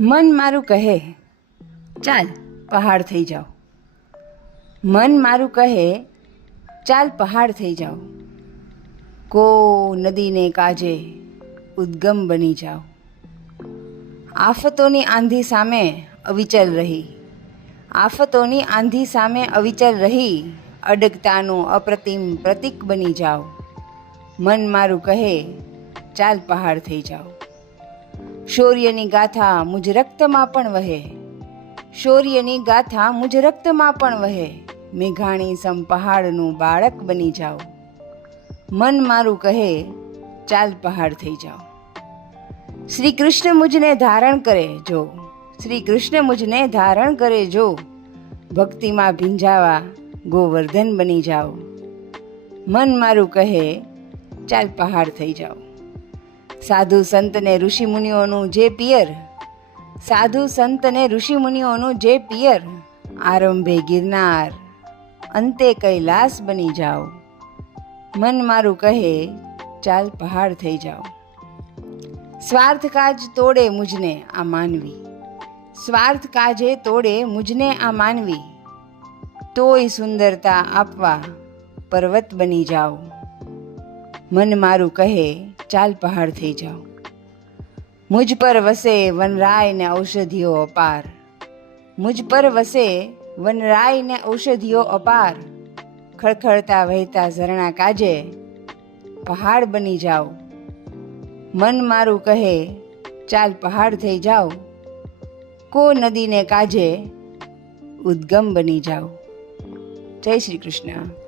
મન મારું કહે ચાલ પહાડ થઈ જાઓ. મન મારું કહે ચાલ પહાડ થઈ જાઓ. કો નદીને કાજે ઉદ્ગમ બની જાઓ. આફતોની આંધી સામે અવિચલ રહી, આફતોની આંધી સામે અવિચલ રહી, અડગતાનું અપ્રતિમ પ્રતીક બની જાઓ. મન મારું કહે ચાલ પહાડ થઈ જાઓ. શૌર્યની ગાથા મુજ રક્તમાં પણ વહે, શૌર્યની ગાથા મુજ રક્તમાં પણ વહે, મેઘાણી સમ પહાડનું બાળક બની જાઓ. મન મારું કહે ચાલ પહાડ થઈ જાઓ. શ્રી કૃષ્ણ મુજને ધારણ કરે જો, શ્રી કૃષ્ણ મુજને ધારણ કરે જો, ભક્તિમાં ભીંજાવા ગોવર્ધન બની જાઓ. મન મારું કહે ચાલ પહાડ થઈ જાઓ. સાધુ સંતને ઋષિમુનિઓનું જે પિયર, સાધુ સંતને ઋષિમુનિઓનું જે પિયર, આરંભે ગિરનાર અંતે કૈલાસ બની જાઓ. મન મારું કહે ચાલ પહાડ થઈ જાઓ. સ્વાર્થ કાજ તોડે મુજને આ માનવી, સ્વાર્થ કાજે તોડે મુજને આ માનવી, તોય સુંદરતા આપવા પર્વત બની જાઓ. મન મારું કહે ચાલ પહાડ થઈ જાઓ. મુજ પર વસે વનરાય ને ઔષધિઓ અપાર, મુજ પર વસે વનરાય ને ઔષધિઓ અપાર, ખળખળતા વહેતા ઝરણા કાજે પહાડ બની જાઓ. મન મારું કહે ચાલ પહાડ થઈ જાઓ. કો નદીને કાજે ઉદ્ગમ બની જાઓ. જય શ્રી કૃષ્ણ.